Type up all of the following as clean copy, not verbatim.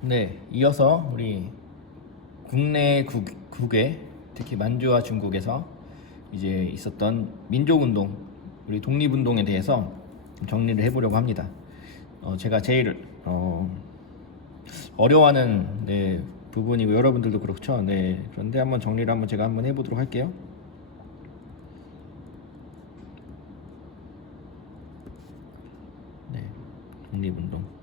네, 이어서 우리 국내 국에 특히 만주와 중국에서 이제 있었던 민족운동, 우리 독립운동에 대해서 정리를 해보려고 합니다. 제가 제일 어려워하는 부분이고 여러분들도 그렇죠. 네, 그런데 한번 정리를 제가 한번 해보도록 할게요. 네, 독립운동.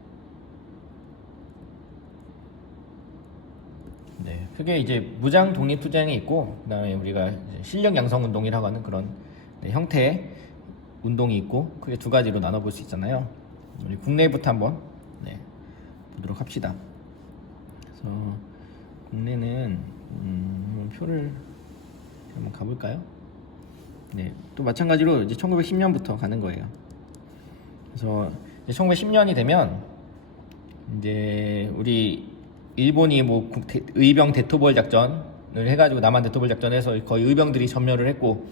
네, 크게 이제 무장 독립 투쟁이 있고, 그다음에 우리가 이제 실력 양성 운동이라고 하는 그런 형태의 운동이 있고, 크게 두 가지로 나눠볼 수 있잖아요. 우리 국내부터 한번 보도록 합시다. 그래서 국내는 한번 표를 한번 가볼까요? 네, 또 마찬가지로 이제 1910년부터 가는 거예요. 그래서 이제 1910년이 되면 이제 우리 일본이 뭐 의병 대토벌 작전을 해가지고 남한 대토벌 작전에서 거의 의병들이 전멸을 했고,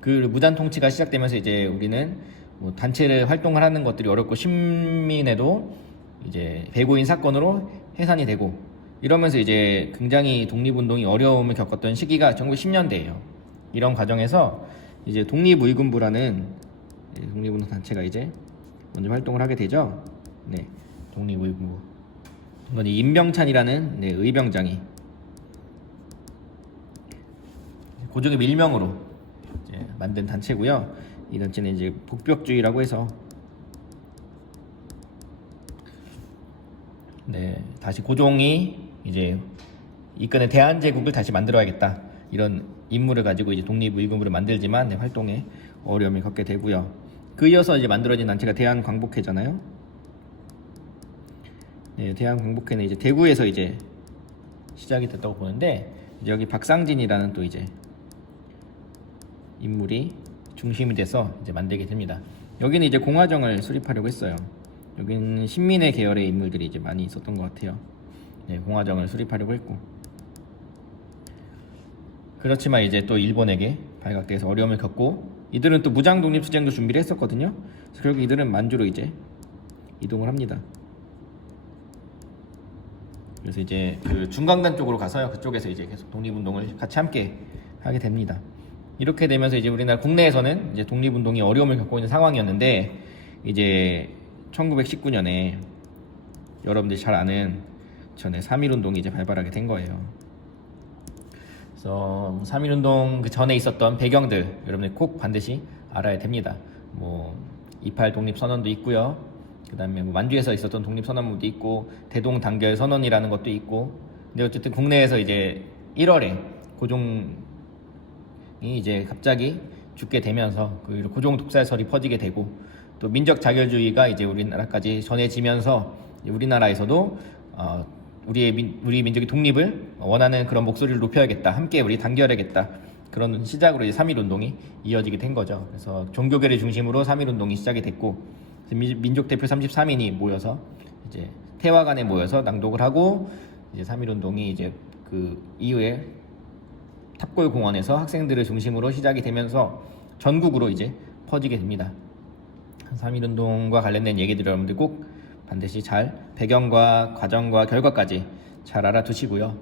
그 무단 통치가 시작되면서 이제 우리는 뭐 단체를 활동을 하는 것들이 어렵고 신민에도 이제 배고인 사건으로 해산이 되고, 이러면서 이제 굉장히 독립운동이 어려움을 겪었던 시기가 1910년대예요. 이런 과정에서 이제 독립의군부라는 독립운동 단체가 이제 먼저 활동을 하게 되죠. 네, 독립의군부. 이건 임병찬이라는 의병장이 고종의 밀명으로 이제 만든 단체고요. 이 단체는 이제 복벽주의라고 해서 다시 고종이 이제 이끈의 대한제국을 다시 만들어야겠다, 이런 임무를 가지고 이제 독립의군부를 만들지만 활동에 어려움을 겪게 되고요. 그 이어서 이제 만들어진 단체가 대한광복회잖아요. 네, 대한광복회는 이제 대구에서 이제 시작이 됐다고 보는데, 이제 여기 박상진이라는 또 이제 인물이 중심이 돼서 이제 만들게 됩니다. 여기는 이제 공화정을 수립하려고 했어요. 여기는 신민의 계열의 인물들이 이제 많이 있었던 것 같아요. 네, 공화정을 수립하려고 했고, 그렇지만 이제 또 일본에게 발각돼서 어려움을 겪고, 이들은 또 무장 독립 투쟁도 준비를 했었거든요. 그래서 결국 이들은 만주로 이제 이동을 합니다. 그래서 이제 그 중강단 쪽으로 가서요, 그쪽에서 이제 계속 독립운동을 같이 함께 하게 됩니다. 이렇게 되면서 이제 우리나라 국내에서는 이제 독립운동이 어려움을 겪고 있는 상황이었는데, 이제 1919년에 여러분들이 잘 아는 전에 3.1운동이 이제 발발하게 된 거예요. 그래서 3.1운동 그 전에 있었던 배경들 여러분들 꼭 반드시 알아야 됩니다. 뭐 28 독립선언도 있고요. 그 다음에 뭐 만주에서 있었던 독립선언문도 있고, 대동단결 선언이라는 것도 있고. 근데 어쨌든 국내에서 이제 1월에 고종이 이제 갑자기 죽게 되면서 그 고종 독살설이 퍼지게 되고, 또 민족 자결주의가 이제 우리나라까지 전해지면서 우리나라에서도 우리 민족의 독립을 원하는 그런 목소리를 높여야겠다, 함께 우리 단결해야겠다, 그런 시작으로 이제 3.1운동이 이어지게 된 거죠. 그래서 종교계를 중심으로 3.1운동이 시작이 됐고, 민족 대표 33인이 모여서 이제 태화관에 모여서 낭독을 하고, 이제 3.1운동이 이제 그 이후에 탑골 공원에서 학생들을 중심으로 시작이 되면서 전국으로 이제 퍼지게 됩니다. 3.1운동과 관련된 얘기들 여러분들 꼭 반드시 잘 배경과 과정과 결과까지 잘 알아두시고요.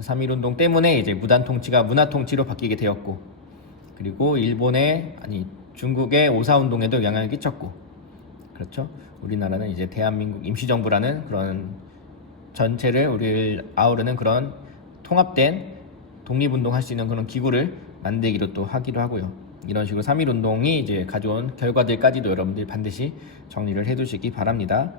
3.1운동 때문에 이제 무단 통치가 문화 통치로 바뀌게 되었고, 그리고 중국의 5.4운동에도 영향을 끼쳤고, 그렇죠. 우리나라는 이제 대한민국 임시정부라는 그런 전체를 우리를 아우르는 그런 통합된 독립운동 할 수 있는 그런 기구를 만들기로 또 하기도 하고요. 이런 식으로 3.1운동이 이제 가져온 결과들까지도 여러분들 반드시 정리를 해두시기 바랍니다.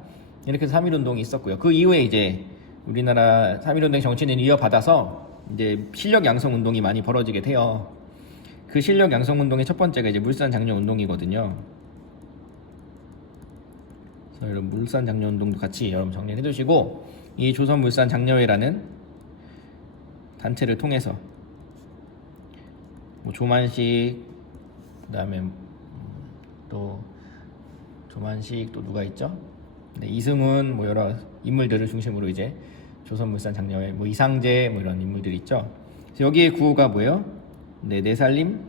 이렇게 해서 3.1운동이 있었고요. 그 이후에 이제 우리나라 3.1운동 정치는 이어받아서 이제 실력 양성 운동이 많이 벌어지게 돼요. 그 실력 양성 운동의 첫 번째가 이제 물산 장려 운동이거든요. 그래서 이런 물산 장려 운동도 같이 여러분 정리해 두시고, 이 조선 물산 장려회라는 단체를 통해서 뭐 조만식, 그다음에 또 조만식, 또 누가 있죠? 이승훈, 뭐 여러 인물들을 중심으로 이제 조선물산 장려회, 뭐 이상재, 뭐 이런 인물들이 있죠. 그래서 여기에 구호가 뭐예요? 내 살림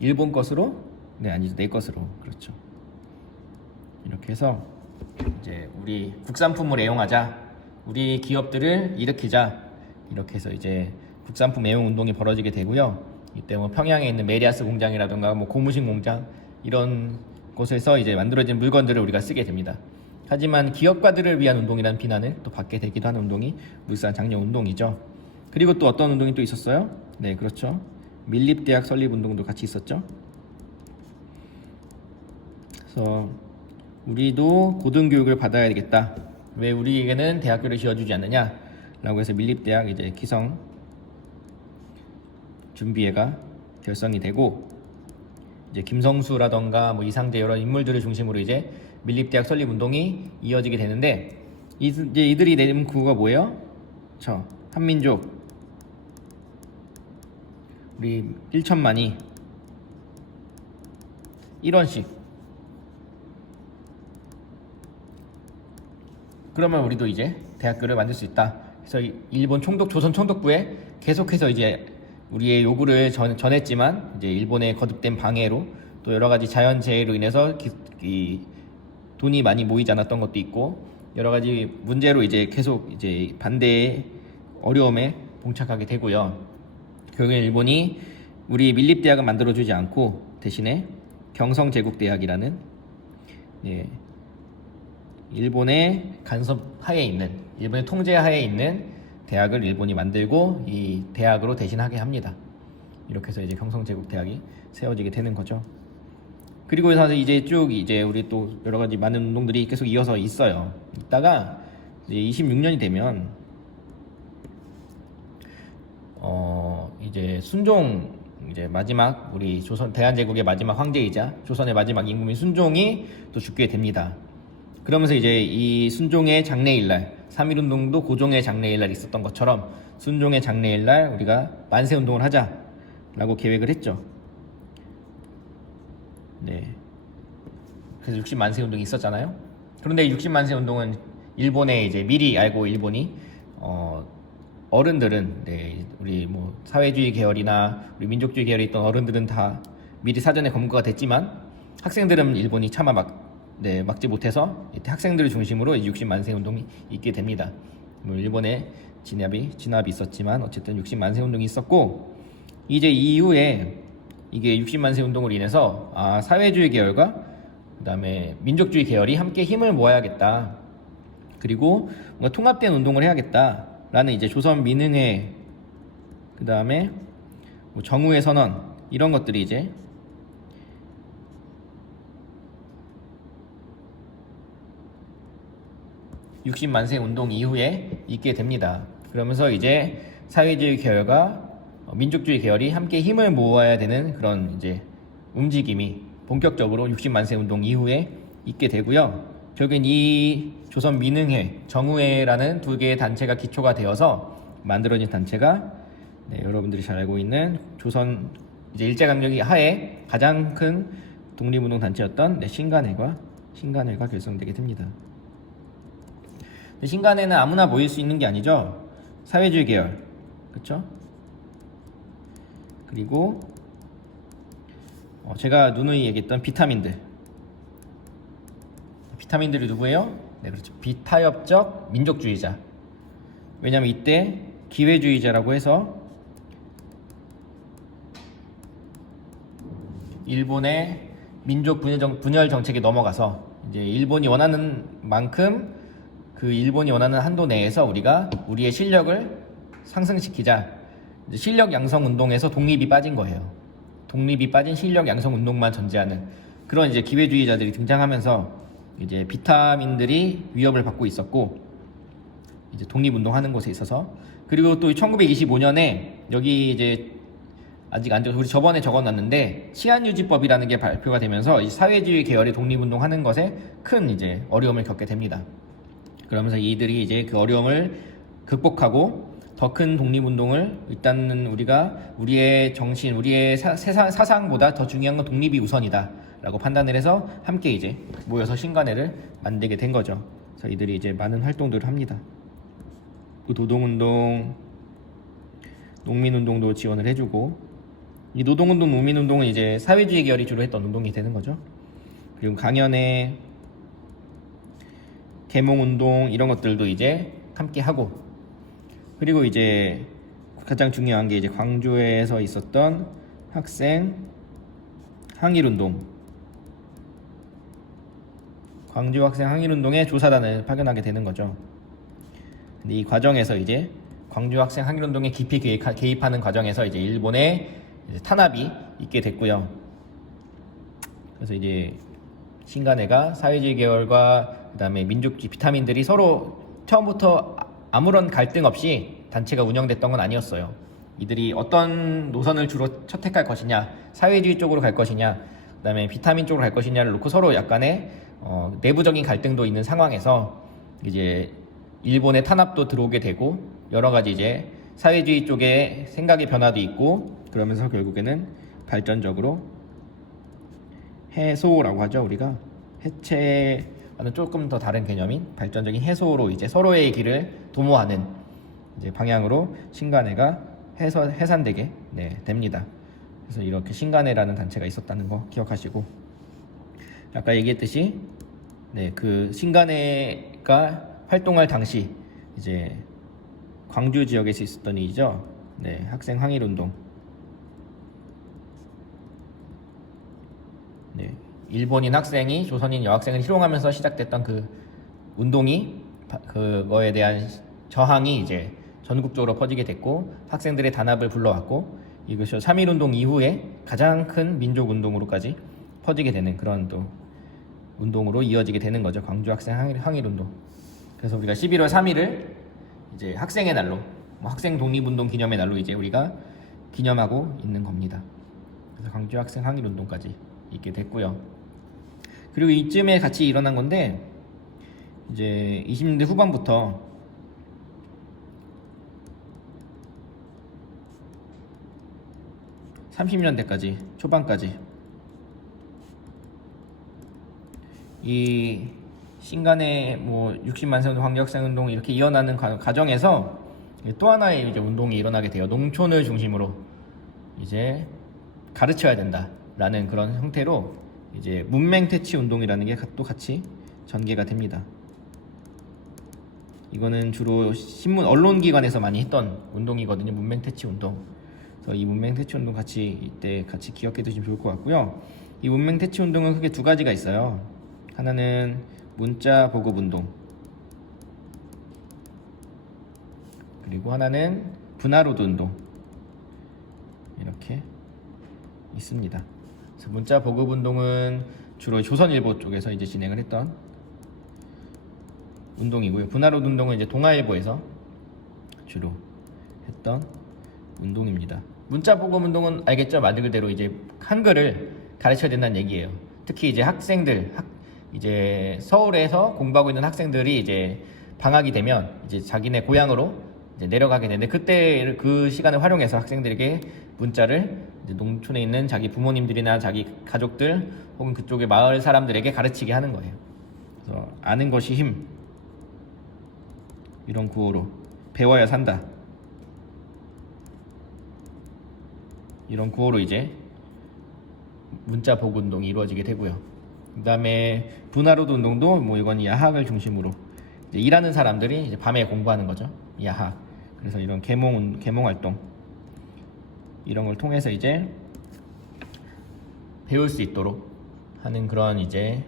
일본 것으로, 아니죠, 내 것으로. 그렇죠. 이렇게 해서 이제 우리 국산품을 애용하자, 우리 기업들을 일으키자, 이렇게 해서 이제 국산품 애용 운동이 벌어지게 되고요. 이때 뭐 평양에 있는 메리아스 공장이라든가 뭐 고무신 공장 이런 곳에서 이제 만들어진 물건들을 우리가 쓰게 됩니다. 하지만 기업가들을 위한 운동이라는 비난을 또 받게 되기도 하는 운동이 물산 장려 운동이죠. 그리고 또 어떤 운동이 또 있었어요? 네, 그렇죠. 밀립대학 설립 운동도 같이 있었죠. 그래서 우리도 고등교육을 받아야 되겠다. 왜 우리에게는 대학교를 지어주지 않느냐? 라고 해서 밀립대학 이제 기성 준비회가 결성이 되고, 이제 김성수라던가 뭐 이상재 여러 인물들을 중심으로 이제 밀립대학 설립 운동이 이어지게 되는데, 이제 이들이 내린 구호가 뭐예요? 한민족, 우리 1천만이 1원씩. 그러면 우리도 이제 대학교를 만들 수 있다. 그래서 일본 조선 총독부에 계속해서 이제 우리의 요구를 전했지만, 이제 일본의 거듭된 방해로 또 여러 가지 자연재해로 인해서 이 돈이 많이 모이지 않았던 것도 있고, 여러 가지 문제로 이제 계속 이제 반대의 어려움에 봉착하게 되고요. 결국엔 일본이 우리 밀립대학은 만들어주지 않고 대신에 경성제국대학이라는, 예, 일본의 간섭 하에 있는, 일본의 통제 하에 있는 대학을 일본이 만들고 이 대학으로 대신하게 합니다. 이렇게 해서 이제 경성제국대학이 세워지게 되는 거죠. 그리고 이제 쭉 이제 우리 또 여러 가지 많은 운동들이 계속 이어서 있어요. 있다가 이제 26년이 되면 이제 순종, 이제 마지막 우리 조선 대한제국의 마지막 황제이자 조선의 마지막 임금인 순종이 또 죽게 됩니다. 그러면서 이제 이 순종의 장래일날, 3.1운동도 고종의 장래일날 있었던 것처럼 순종의 장래일날 우리가 만세운동을 하자라고 계획을 했죠. 네. 그래서 60만세운동이 있었잖아요. 그런데 60만세운동은 일본에 이제 미리 알고, 일본이 어른들은, 네, 우리 뭐 사회주의 계열이나 우리 민족주의 계열에 있던 어른들은 다 미리 사전에 검거가 됐지만, 학생들은 일본이 차마 막지 못해서 이때 학생들을 중심으로 60만세 운동이 있게 됩니다. 뭐 일본에 진압이 있었지만 어쨌든 60만세 운동이 있었고, 이제 이후에 이게 60만세 운동으로 인해서 사회주의 계열과 그 다음에 민족주의 계열이 함께 힘을 모아야겠다, 그리고 뭔가 통합된 운동을 해야겠다 라는 이제 조선 민흥회, 그 다음에 뭐 정우회 선언, 이런 것들이 이제 (60만세) 운동 이후에 있게 됩니다. 그러면서 이제 사회주의 계열과 민족주의 계열이 함께 힘을 모아야 되는 그런 이제 움직임이 본격적으로 60만세 운동 이후에 있게 되고요. 결국엔 이 조선 민흥회, 정우회라는 두 개의 단체가 기초가 되어서 만들어진 단체가, 네, 여러분들이 잘 알고 있는 조선 이제 일제강점기 하에 가장 큰 독립운동 단체였던, 네, 신간회가 결성되게 됩니다. 신간회는 아무나 모일 수 있는 게 아니죠. 사회주의 계열, 그렇죠? 그리고 제가 누누이 얘기했던 비타민들이 누구예요? 네, 그렇죠. 비타협적 민족주의자. 왜냐하면 이때 기회주의자라고 해서 일본의 민족 분열 정책에 넘어가서 이제 일본이 원하는 만큼, 그 일본이 원하는 한도 내에서 우리가 우리의 실력을 상승시키자. 실력 양성 운동에서 독립이 빠진 거예요. 독립이 빠진 실력 양성 운동만 전제하는 그런 이제 기회주의자들이 등장하면서 이제 비타민들이 위협을 받고 있었고, 이제 독립운동하는 곳에 있어서. 그리고 또 1925년에 여기 이제 아직 안 적어, 우리 저번에 적어놨는데 치안유지법이라는 게 발표가 되면서 이 사회주의 계열의 독립운동하는 것에 큰 이제 어려움을 겪게 됩니다. 그러면서 이들이 이제 그 어려움을 극복하고 더 큰 독립운동을, 일단은 우리가 우리의 정신, 우리의 사상보다 더 중요한 건 독립이 우선이다 라고 판단을 해서 함께 이제 모여서 신간회를 만들게 된 거죠. 그래서 이들이 이제 많은 활동들을 합니다. 노동운동, 농민운동도 지원을 해주고, 이 노동운동, 농민운동은 이제 사회주의 계열이 주로 했던 운동이 되는 거죠. 그리고 강연회, 계몽운동 이런 것들도 이제 함께 하고, 그리고 이제 가장 중요한 게 이제 광주에서 있었던 학생 항일운동, 광주 학생 항일운동에 조사단을 파견하게 되는 거죠. 근데 이 과정에서 이제 광주 학생 항일운동에 깊이 개입하는 과정에서 이제 일본의 이제 탄압이 있게 됐고요. 그래서 이제 신간회가 사회주의 계열과 그다음에 민족주의 비타민들이 서로 처음부터 아무런 갈등 없이 단체가 운영됐던 건 아니었어요. 이들이 어떤 노선을 주로 채택할 것이냐, 사회주의 쪽으로 갈 것이냐, 그다음에 비타민 쪽으로 갈 것이냐를 놓고 서로 약간의 내부적인 갈등도 있는 상황에서 이제 일본의 탄압도 들어오게 되고 여러 가지 이제 사회주의 쪽의 생각의 변화도 있고, 그러면서 결국에는 발전적으로 해소라고 하죠. 우리가 해체와는 조금 더 다른 개념인 발전적인 해소로 이제 서로의 길을 도모하는 이제 방향으로 신간회가 해산되게 됩니다. 그래서 이렇게 신간회라는 단체가 있었다는 거 기억하시고, 아까 얘기했듯이 그 신간회가 활동할 당시 이제 광주 지역에서 있었던 일이죠. 학생 항일운동. 일본인 학생이 조선인 여학생을 희롱하면서 시작됐던 그 운동이, 그거에 대한 저항이 이제 전국적으로 퍼지게 됐고 학생들의 단합을 불러왔고, 이것이 3.1운동 이후에 가장 큰 민족운동으로까지 퍼지게 되는 그런 또 운동으로 이어지게 되는 거죠. 광주 학생 항일운동. 그래서 우리가 11월 3일을 이제 학생의 날로, 학생 독립운동 기념의 날로 이제 우리가 기념하고 있는 겁니다. 그래서 광주 학생 항일운동까지 있게 됐고요. 그리고 이쯤에 같이 일어난 건데, 이제 20년대 후반부터 30년대까지 초반까지 이 신간의 60만 세 운동, 광주학생 운동 이렇게 이어나는 과정에서 또 하나의 이제 운동이 일어나게 돼요. 농촌을 중심으로 이제 가르쳐야 된다라는 그런 형태로 이제 문맹퇴치 운동이라는 게 또 같이 전개가 됩니다. 이거는 주로 신문 언론기관에서 많이 했던 운동이거든요. 문맹퇴치 운동. 그래서 이 문맹퇴치 운동 이때 같이 기억해 두시면 좋을 것 같고요. 이 문맹퇴치 운동은 크게 두 가지가 있어요. 하나는 문자 보급 운동, 그리고 하나는 분화로드 운동, 이렇게 있습니다. 그래서 문자 보급 운동은 주로 조선일보 쪽에서 이제 진행을 했던 운동이고요. 분화로드 운동은 이제 동아일보에서 주로 했던 운동입니다. 문자 보급 운동은 알겠죠? 말 그대로 이제 한글을 가르쳐야 된다는 얘기예요. 특히 이제 이제 서울에서 공부하고 있는 학생들이 이제 방학이 되면 이제 자기네 고향으로 이제 내려가게 되는데, 그때 그 시간을 활용해서 학생들에게 문자를 이제 농촌에 있는 자기 부모님들이나 자기 가족들 혹은 그쪽의 마을 사람들에게 가르치게 하는 거예요. 그래서 아는 것이 힘, 이런 구호로 배워야 산다, 이런 구호로 이제 문자 보급 운동이 이루어지게 되고요. 그 다음에 분화로드 운동도 이건 야학을 중심으로 이제 일하는 사람들이 이제 밤에 공부하는 거죠. 야학. 그래서 이런 계몽 활동 이런 걸 통해서 이제 배울 수 있도록 하는 그런 이제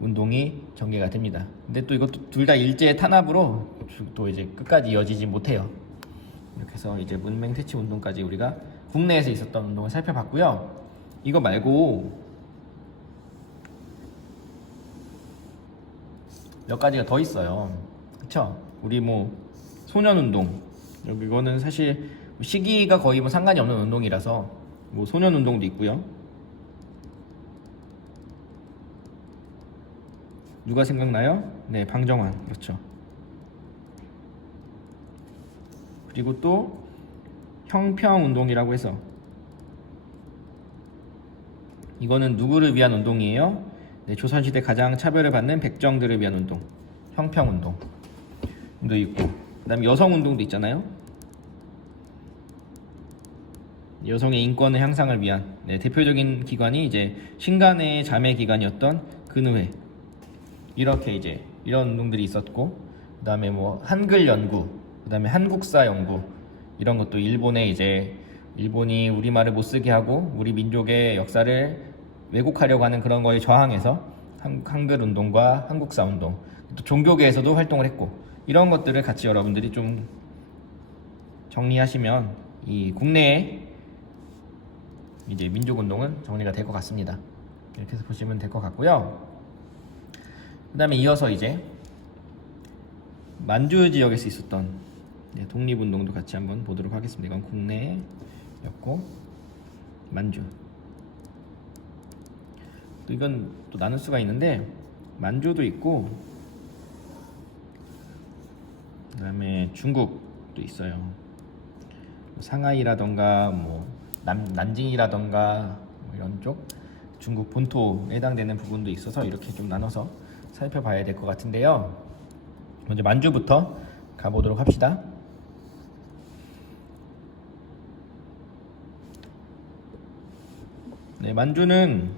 운동이 전개가 됩니다. 근데 또 이것도 둘 다 일제의 탄압으로 또 이제 끝까지 이어지지 못해요. 이렇게 해서 이제 문맹퇴치 운동까지 우리가 국내에서 있었던 운동을 살펴봤고요. 이거 말고 몇 가지가 더 있어요. 그쵸? 우리 소년운동, 이거는 사실 시기가 거의 상관이 없는 운동이라서 소년운동도 있고요. 누가 생각나요? 네, 방정환. 그렇죠. 그리고 또 형평운동이라고 해서, 이거는 누구를 위한 운동이에요? 네, 조선시대 가장 차별을 받는 백정들을 위한 운동, 형평운동도 있고, 그 다음에 여성운동도 있잖아요. 여성의 인권의 향상을 위한 대표적인 기관이 이제 신간의 자매 기관이었던 근의회, 이렇게 이제 이런 운동들이 있었고, 그다음에 뭐 한글 연구, 그다음에 한국사 연구, 이런 것도 일본에 이제 일본이 우리말을 못 쓰게 하고 우리 민족의 역사를 왜곡하려고 하는 그런 거에 저항해서 한글 운동과 한국사 운동, 또 종교계에서도 활동을 했고, 이런 것들을 같이 여러분들이 좀 정리하시면 이 국내에 이제 민족 운동은 정리가 될 것 같습니다. 이렇게 해서 보시면 될 것 같고요. 그 다음에 이어서 이제 만주 지역에서 있었던 독립운동도 같이 한번 보도록 하겠습니다. 이건 국내였고, 만주. 또 이건 또 나눌 수가 있는데, 만주도 있고, 그 다음에 중국도 있어요. 상하이라던가 뭐 난징이라던가 뭐 이런 쪽 중국 본토에 해당되는 부분도 있어서 이렇게 좀 나눠서 살펴봐야 될 것 같은데요. 먼저 만주부터 가보도록 합시다. 네, 만주는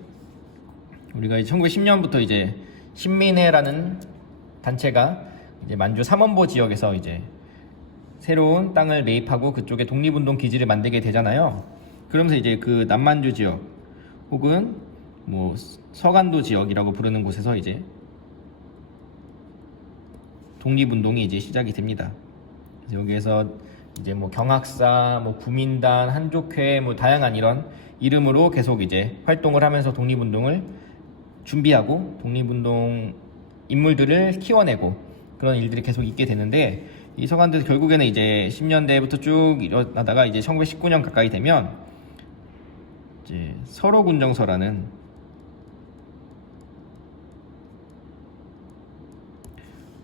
우리가 1910년부터 이제 신민회라는 단체가 이제 만주 삼원보 지역에서 이제 새로운 땅을 매입하고 그쪽에 독립운동 기지를 만들게 되잖아요. 그러면서 이제 그 남만주 지역 혹은 뭐 서간도 지역이라고 부르는 곳에서 이제 독립운동이 이제 시작이 됩니다. 그래서 여기에서 이제 뭐 경학사, 뭐 구민단, 한족회, 뭐 다양한 이런 이름으로 계속 이제 활동을 하면서 독립운동을 준비하고 독립운동 인물들을 키워내고 그런 일들이 계속 있게 되는데, 이 서간도 결국에는 이제 10년대부터 쭉 일어나다가 이제 1919년 가까이 되면 이제 서로군정서라는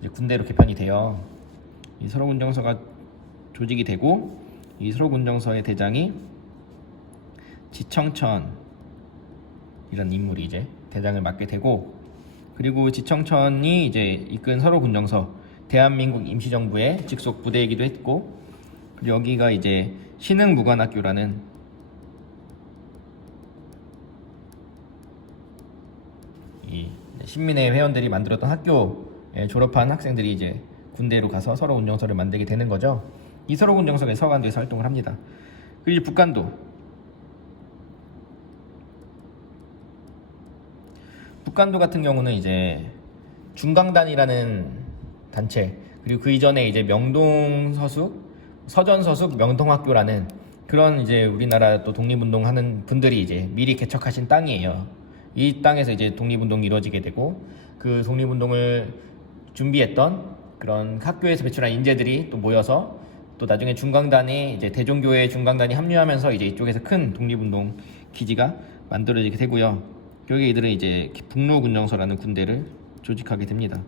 이제 군대로 개편이 돼요. 이 서로군정서가 조직이 되고, 이 서로군정서의 대장이 지청천이라는 인물이 이제 대장을 맡게 되고, 그리고 지청천이 이제 이끈 서로군정서 대한민국 임시정부의 직속 부대이기도 했고, 그리고 여기가 이제 신흥무관학교라는 이 신민회 회원들이 만들었던 학교에 졸업한 학생들이 이제 군대로 가서 서로군정서를 만들게 되는 거죠. 이 서로군정서가 서간도에서 활동을 합니다. 그리고 이제 북간도 같은 경우는 이제 중강단이라는 단체, 그리고 그 이전에 이제 명동서숙, 서전서숙 명동학교라는 그런 이제 우리나라 또 독립운동하는 분들이 이제 미리 개척하신 땅이에요. 이 땅에서 이제 독립운동이 이루어지게 되고, 그 독립운동을 준비했던 그런 학교에서 배출한 인재들이 또 모여서 또 나중에 중강단이 이제 대종교회 중강단이 합류하면서 이제 이쪽에서 큰 독립운동 기지가 만들어지게 되고요. 여기 이들은 이제 북로군정서라는 군대를 조직하게 됩니다.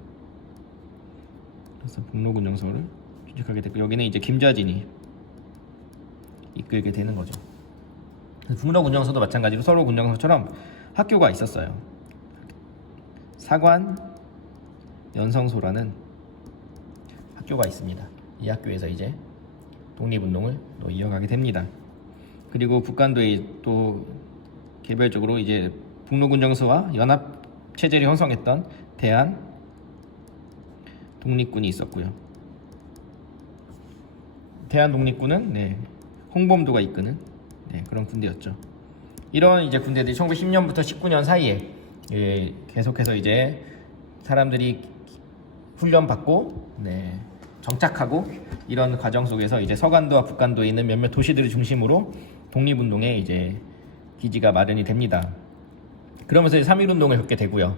그래서 북로군정서를 조직하게 됐고, 여기는 이제 김좌진이 이끌게 되는 거죠. 북로군정서도 마찬가지로 서로군정서처럼 학교가 있었어요. 사관 연성소라는 학교가 있습니다. 이 학교에서 이제 독립운동을 또 이어가게 됩니다. 그리고 북간도에 또 개별적으로 이제 북로군정서와 연합체제를 형성했던 대한 독립군이 있었고요. 대한 독립군은 홍범도가 이끄는 그런 군대였죠. 이런 이제 군대들이 1910년부터 19년 사이에 계속해서 이제 사람들이 훈련받고 정착하고 이런 과정 속에서 이제 서간도와 북간도에 있는 몇몇 도시들을 중심으로 독립운동의 이제 기지가 마련이 됩니다. 그러면서 3.1운동을 겪게 되고요.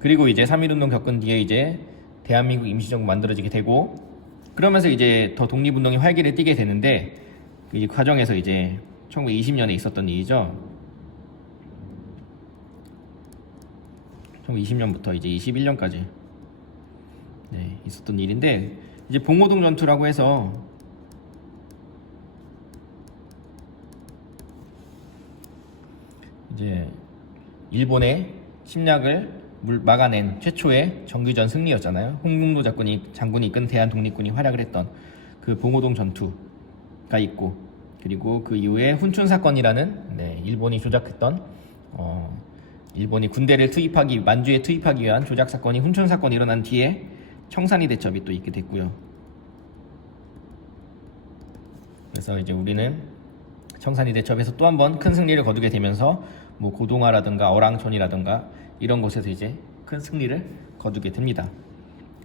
그리고 이제 3.1운동 겪은 뒤에 이제 대한민국 임시정부 만들어지게 되고, 그러면서 이제 더 독립운동이 활기를 띠게 되는데, 이 과정에서 이제 1920년에 있었던 일이죠. 1920년부터 이제 21년까지 있었던 일인데, 이제 봉오동 전투라고 해서 이제 일본의 침략을 막아낸 최초의 정규전 승리였잖아요. 홍범도 장군이 이끈 대한 독립군이 활약을 했던 그 봉오동 전투가 있고, 그리고 그 이후에 훈춘 사건이라는 일본이 조작했던 일본이 군대를 만주에 투입하기 위한 조작 사건이 훈천 사건이 일어난 뒤에 청산리 대첩이 또 있게 됐고요. 그래서 이제 우리는 청산리 대첩에서 또 한 번 큰 승리를 거두게 되면서 뭐 고동아라든가 어랑촌이라든가 이런 곳에서 이제 큰 승리를 거두게 됩니다.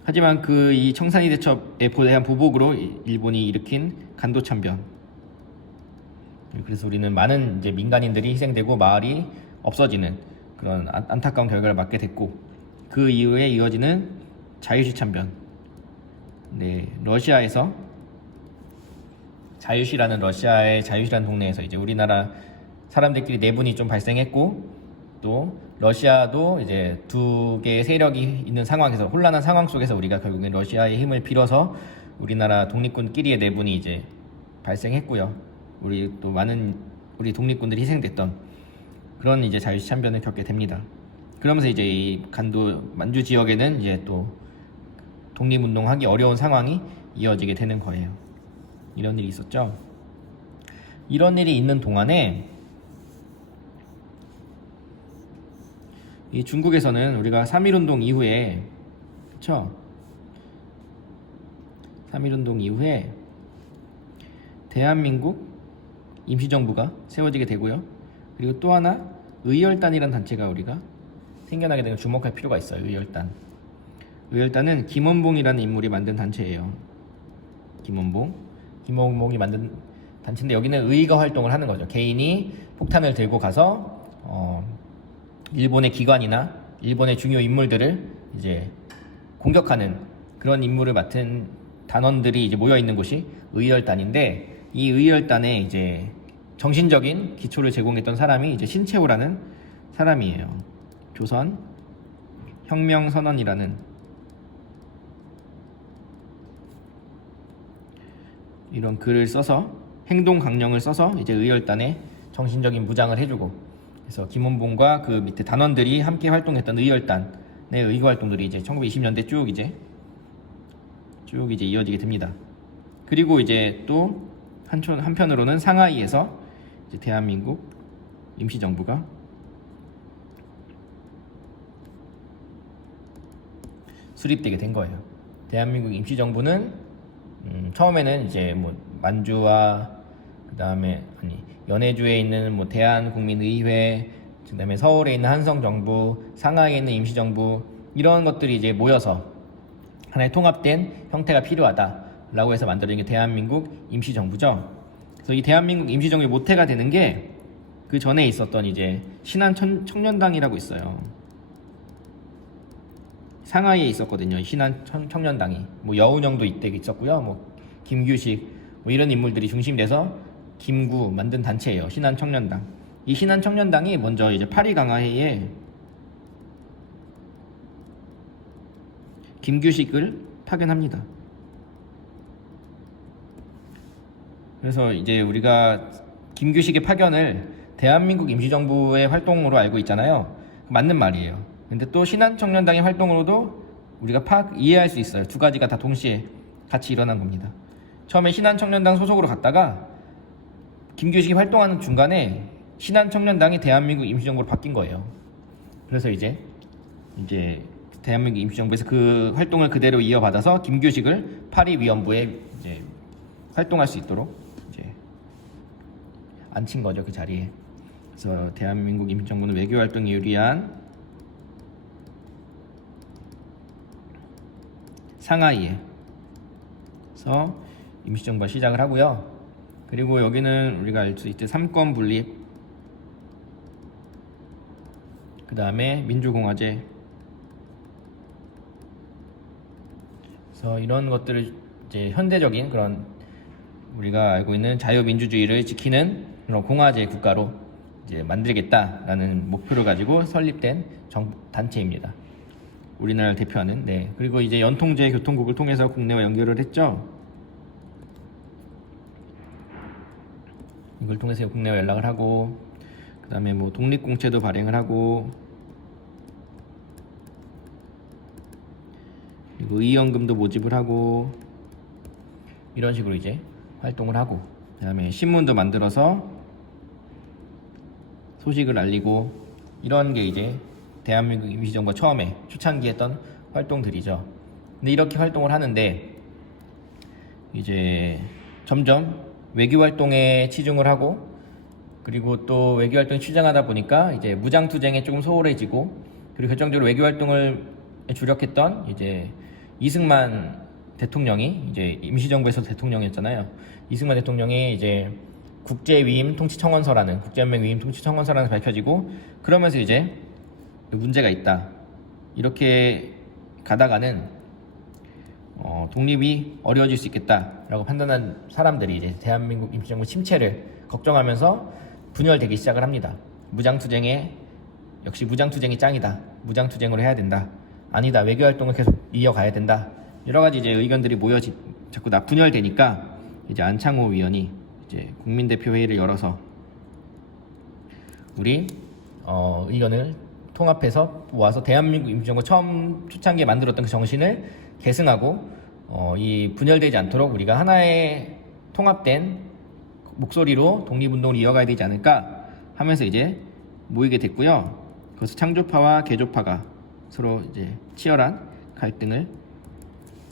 하지만 이 청산리 대첩에 대한 보복으로 일본이 일으킨 간도 참변, 그래서 우리는 많은 이제 민간인들이 희생되고 마을이 없어지는 그런 안타까운 결과를 맞게 됐고, 그 이후에 이어지는 자유시 참변. 네, 러시아에서 러시아의 자유시라는 동네에서 이제 우리나라 사람들끼리 내분이 좀 발생했고, 또 러시아도 이제 두 개의 세력이 있는 상황에서, 혼란한 상황 속에서 우리가 결국엔 러시아의 힘을 빌어서 우리나라 독립군끼리의 내분이 이제 발생했고요. 우리 독립군들이 희생됐던 그런 이제 자유시 참변을 겪게 됩니다. 그러면서 이제 이 만주 지역에는 이제 또 독립운동하기 어려운 상황이 이어지게 되는 거예요. 이런 일이 있었죠. 이런 일이 있는 동안에 이 중국에서는 우리가 3.1운동 이후에, 그쵸? 3.1운동 이후에 대한민국 임시정부가 세워지게 되고요. 그리고 또 하나 의열단이라는 단체가 우리가 생겨나게 되는 걸 주목할 필요가 있어요. 의열단은 김원봉이라는 인물이 만든 단체예요. 김원봉이 만든 단체인데, 여기는 의거 활동을 하는 거죠. 개인이 폭탄을 들고 가서 일본의 기관이나 일본의 중요 인물들을 이제 공격하는 그런 임무를 맡은 단원들이 이제 모여 있는 곳이 의열단인데, 이 의열단에 이제 정신적인 기초를 제공했던 사람이 이제 신채호라는 사람이에요. 조선 혁명선언이라는 이런 글을 써서, 행동 강령을 써서 이제 의열단에 정신적인 무장을 해주고, 그래서 김원봉과 그 밑에 단원들이 함께 활동했던 의열단의 의거 활동들이 이제 1920년대 쭉 이제 이어지게 됩니다. 그리고 이제 또 한편으로는 상하이에서 이제 대한민국 임시정부가 수립되게 된 거예요. 대한민국 임시정부는 처음에는 이제 뭐 만주와 연해주에 있는 뭐 대한국민의회, 그다음에 서울에 있는 한성정부, 상하이에 있는 임시정부, 이런 것들이 이제 모여서 하나의 통합된 형태가 필요하다라고 해서 만들어진 게 대한민국 임시정부죠. 그래서 이 대한민국 임시정부의 모태가 되는 게 그 전에 있었던 이제 신한청년당이라고 있어요. 상하이에 있었거든요. 신한청년당이 뭐 여운형도 이때 있었고요. 뭐 김규식 뭐 이런 인물들이 중심돼서 김구 만든 단체예요. 신한청년당. 이 신한청년당이 먼저 이제 파리 강화회에 김규식을 파견합니다. 그래서 이제 우리가 김규식의 파견을 대한민국 임시정부의 활동으로 알고 있잖아요. 맞는 말이에요. 근데 또 신한청년당의 활동으로도 우리가 이해할 수 있어요. 두 가지가 다 동시에 같이 일어난 겁니다. 처음에 신한청년당 소속으로 갔다가 김규식이 활동하는 중간에 신한청년당이 대한민국 임시정부로 바뀐 거예요. 그래서 이제 대한민국 임시정부에서 그 활동을 그대로 이어받아서 김규식을 파리 위원부에 이제 활동할 수 있도록 이제 앉힌 거죠, 그 자리에. 그래서 대한민국 임시정부는 외교 활동에 유리한 상하이에서 임시정부가 시작을 하고요. 그리고 여기는 우리가 알 수 있듯 삼권 분립, 그 다음에 민주공화제, 그래서 이런 것들을 이제 현대적인 그런 우리가 알고 있는 자유민주주의를 지키는 그런 공화제 국가로 이제 만들겠다라는 목표를 가지고 설립된 단체입니다. 우리나라를 대표하는. 네. 그리고 이제 연통제 교통국을 통해서 국내와 연결을 했죠. 이걸 통해서 국내와 연락을 하고, 그 다음에 뭐 독립공채도 발행을 하고, 그리고 의연금도 모집을 하고, 이런 식으로 이제 활동을 하고, 그 다음에 신문도 만들어서 소식을 알리고, 이런 게 이제 대한민국 임시정부가 처음에 초창기 했던 활동들이죠. 근데 이렇게 활동을 하는데 이제 점점 외교 활동에 치중을 하고, 그리고 또 외교 활동에 치중하다 보니까 이제 무장 투쟁에 조금 소홀해지고, 그리고 결정적으로 외교 활동을 주력했던 이제 이승만 대통령이 이제 임시정부에서 대통령이었잖아요. 이승만 대통령이 이제 국제위임 통치청원서라는, 국제연맹 위임 통치청원서라는 밝혀지고, 그러면서 이제 문제가 있다, 이렇게 가다가는 독립이 어려워질 수 있겠다라고 판단한 사람들이 이제 대한민국 임시정부 침체를 걱정하면서 분열되기 시작을 합니다. 역시 무장투쟁이 짱이다, 무장투쟁으로 해야 된다, 아니다, 외교활동을 계속 이어가야 된다, 여러가지 이제 의견들이 자꾸 분열되니까 이제 안창호 위원이 이제 국민대표회의를 열어서 우리 의견을 통합해서 모아서 대한민국 임시정부 처음 초창기에 만들었던 그 정신을 계승하고 이 분열되지 않도록 우리가 하나의 통합된 목소리로 독립운동을 이어가야 되지 않을까 하면서 이제 모이게 됐고요. 그래서 창조파와 개조파가 서로 이제 치열한 갈등을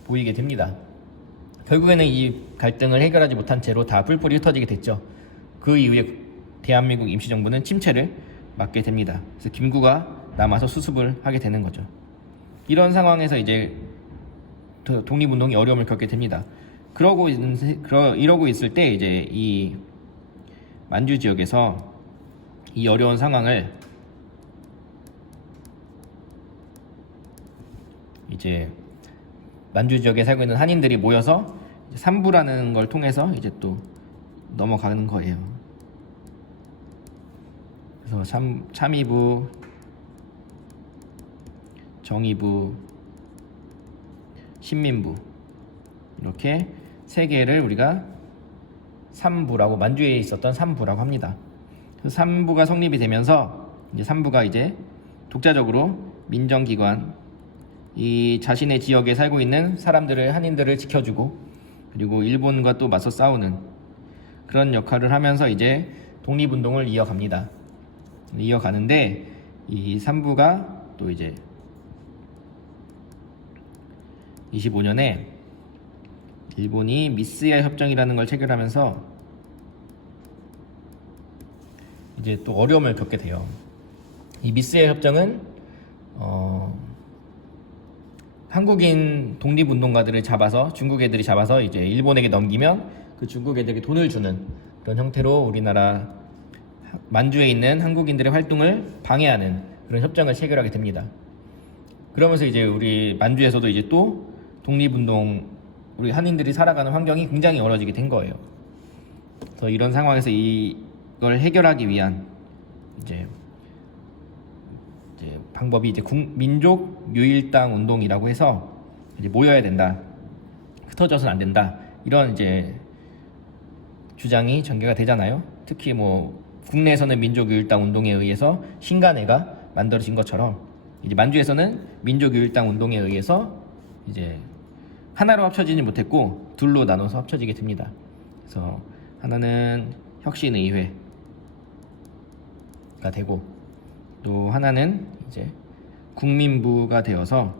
보이게 됩니다. 결국에는 이 갈등을 해결하지 못한 채로 다 뿔뿔이 흩어지게 됐죠. 그 이후에 대한민국 임시정부는 침체를 맞게 됩니다. 그래서 김구가 남아서 수습을 하게 되는 거죠. 이런 상황에서 이제 독립운동이 어려움을 겪게 됩니다. 이러고 있을 때 이제 이 만주 지역에서 이 어려운 상황을 이제 만주 지역에 살고 있는 한인들이 모여서 삼부라는 걸 통해서 이제 또 넘어가는 거예요. 그래서 참의부, 정의부, 신민부, 이렇게 세 개를 우리가 삼부라고, 만주에 있었던 삼부라고 합니다. 그래서 삼부가 성립이 되면서 이제 삼부가 이제 독자적으로 민정기관, 이 자신의 지역에 살고 있는 사람들을, 한인들을 지켜주고, 그리고 일본과 또 맞서 싸우는 그런 역할을 하면서 이제 독립운동을 이어가는데, 이 삼부가 또 이제 25년에 일본이 미스야 협정이라는 걸 체결하면서 이제 또 어려움을 겪게 돼요. 이 미스야 협정은 한국인 독립운동가들을 잡아서, 중국 애들이 잡아서 이제 일본에게 넘기면 그 중국 애들에게 돈을 주는 그런 형태로 우리나라 만주에 있는 한국인들의 활동을 방해하는 그런 협정을 체결하게 됩니다. 그러면서 이제 우리 만주에서도 이제 또 독립운동, 우리 한인들이 살아가는 환경이 굉장히 어려워지게 된 거예요. 그래서 이런 상황에서 이걸 해결하기 위한 이제 방법이 이제 민족 유일당 운동이라고 해서 이제 모여야 된다, 흩어져서는 안 된다, 이런 이제 주장이 전개가 되잖아요. 특히 뭐 국내에서는 민족 유일당 운동에 의해서 신간회가 만들어진 것처럼 이제 만주에서는 민족 유일당 운동에 의해서 이제 하나로 합쳐지지 못했고 둘로 나눠서 합쳐지게 됩니다. 그래서 하나는 혁신의회가 되고, 또 하나는 이제 국민부가 되어서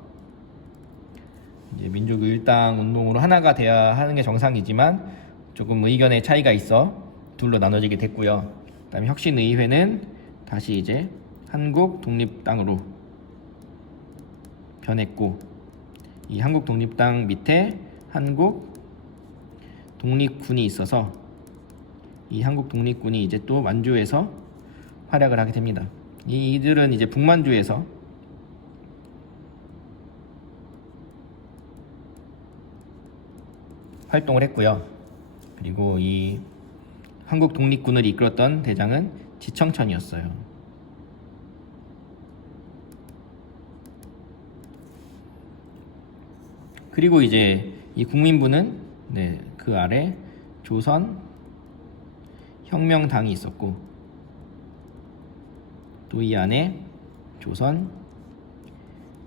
이제 민족유일당 운동으로 하나가 돼야 하는 게 정상이지만 조금 의견의 차이가 있어 둘로 나눠지게 됐고요. 그다음에 혁신의회는 다시 이제 한국독립당으로 변했고, 이 한국독립당 밑에 한국독립군이 있어서 이 한국독립군이 이제 또 만주에서 활약을 하게 됩니다. 이들은 이제 북만주에서 활동을 했고요. 그리고 이 한국독립군을 이끌었던 대장은 지청천이었어요. 그리고 이제 이 국민부는 그 아래 조선 혁명당이 있었고, 또 이 안에 조선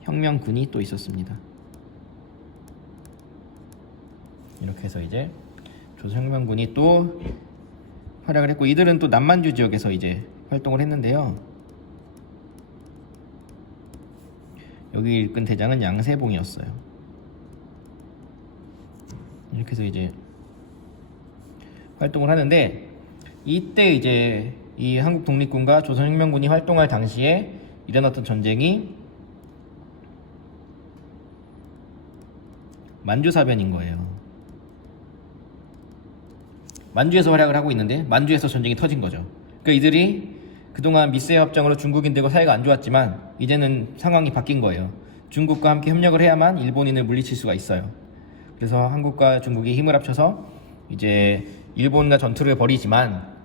혁명군이 또 있었습니다. 이렇게 해서 이제 조선 혁명군이 또 활약을 했고, 이들은 또 남만주 지역에서 이제 활동을 했는데요. 여기 이끈 대장은 양세봉이었어요. 이렇게 해서 이제 활동을 하는데, 이때 이제 이 한국 독립군과 조선혁명군이 활동할 당시에 일어났던 전쟁이 만주사변인 거예요. 만주에서 활약을 하고 있는데 만주에서 전쟁이 터진 거죠. 그러니까 이들이 그동안 미세 협정으로 중국인들과 사이가 안 좋았지만 이제는 상황이 바뀐 거예요. 중국과 함께 협력을 해야만 일본인을 물리칠 수가 있어요. 그래서 한국과 중국이 힘을 합쳐서 이제 일본과 전투를 벌이지만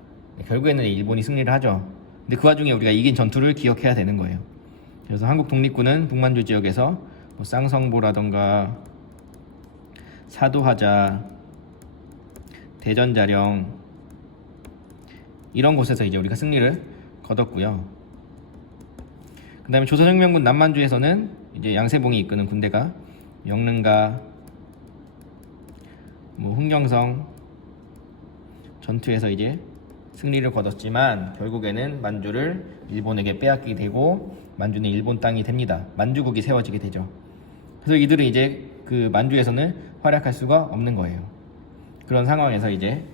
결국에는 일본이 승리를 하죠. 근데 그 와중에 우리가 이긴 전투를 기억해야 되는 거예요. 그래서 한국 독립군은 북만주 지역에서 뭐 쌍성보라던가 사도하자, 대전자령 이런 곳에서 이제 우리가 승리를 거뒀고요. 그 다음에 조선혁명군 남만주에서는 이제 양세봉이 이끄는 군대가 영릉과 뭐 흥경성 전투에서 이제 승리를 거뒀지만 결국에는 만주를 일본에게 빼앗기게 되고 만주는 일본 땅이 됩니다. 만주국이 세워지게 되죠. 그래서 이들은 이제 그 만주에서는 활약할 수가 없는 거예요. 그런 상황에서 이제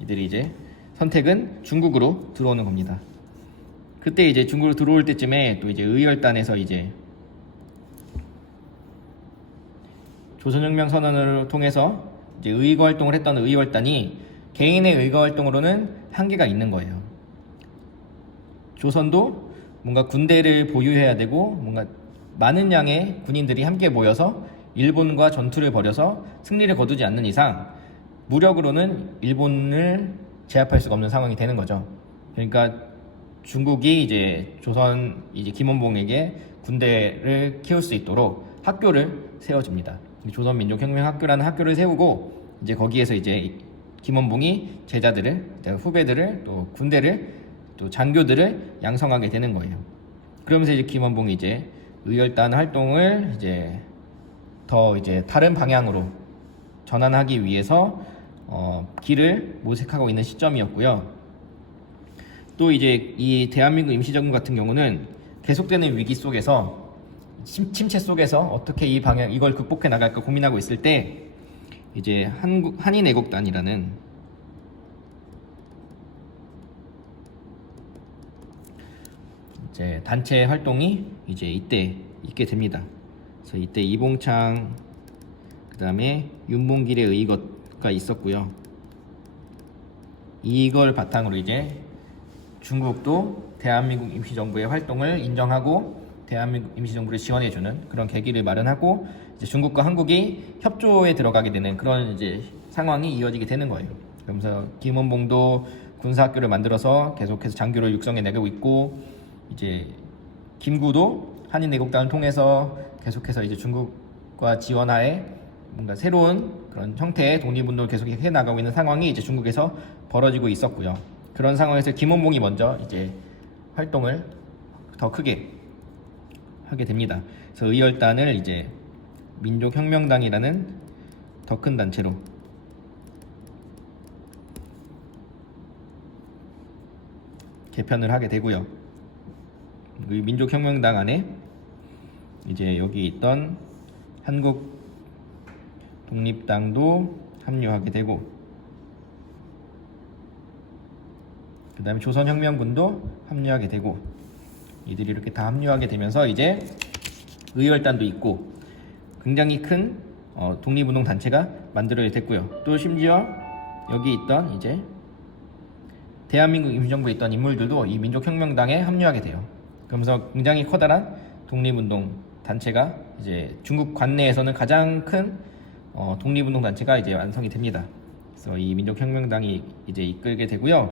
이들이 이제 선택은 중국으로 들어오는 겁니다. 그때 이제 중국으로 들어올 때쯤에 또 이제 의열단에서 이제 조선혁명 선언을 통해서 이제 의거 활동을 했던 의열단이 개인의 의거 활동으로는 한계가 있는 거예요. 조선도 뭔가 군대를 보유해야 되고 뭔가 많은 양의 군인들이 함께 모여서 일본과 전투를 벌여서 승리를 거두지 않는 이상 무력으로는 일본을 제압할 수가 없는 상황이 되는 거죠. 그러니까 중국이 이제 조선 이제 김원봉에게 군대를 키울 수 있도록 학교를 세워줍니다. 조선민족혁명학교라는 학교를 세우고 이제 거기에서 이제 김원봉이 제자들을, 후배들을, 또 군대를, 또 장교들을 양성하게 되는 거예요. 그러면서 이제 김원봉이 이제 의열단 활동을 이제 더 이제 다른 방향으로 전환하기 위해서 길을 모색하고 있는 시점이었고요. 또 이제 이 대한민국 임시정부 같은 경우는 계속되는 위기 속에서 침체 속에서 어떻게 이걸 극복해 나갈까 고민하고 있을 때 이제 한인애국단이라는 이제 단체 활동이 이제 이때 있게 됩니다. 그래서 이때 이봉창, 그 다음에 윤봉길의 의거가 있었고요. 이걸 바탕으로 이제 중국도 대한민국 임시정부의 활동을 인정하고 대한민국 임시정부를 지원해주는 그런 계기를 마련하고 이제 중국과 한국이 협조에 들어가게 되는 그런 이제 상황이 이어지게 되는 거예요. 그러면서 김원봉도 군사학교를 만들어서 계속해서 장교를 육성해 내고 있고, 이제 김구도 한인애국단을 통해서 계속해서 이제 중국과 지원하에 뭔가 새로운 그런 형태의 독립운동을 계속 해 나가고 있는 상황이 이제 중국에서 벌어지고 있었고요. 그런 상황에서 김원봉이 먼저 이제 활동을 더 크게 하게 됩니다. 그래서 의열단을 이제 민족혁명당이라는 더 큰 단체로 개편을 하게 되고요. 이 민족혁명당 안에 이제 여기 있던 한국 독립당도 합류하게 되고, 그 다음에 조선혁명군도 합류하게 되고, 이들이 이렇게 다 합류하게 되면서 이제 의열단도 있고 굉장히 큰 독립운동 단체가 만들어야 됐고요. 또 심지어 여기 있던 이제 대한민국 임시정부에 있던 인물들도 이 민족혁명당에 합류하게 돼요. 그러면서 굉장히 커다란 독립운동 단체가 이제 중국 관내에서는 가장 큰 독립운동 단체가 이제 완성이 됩니다. 그래서 이 민족혁명당이 이제 이끌게 되고요.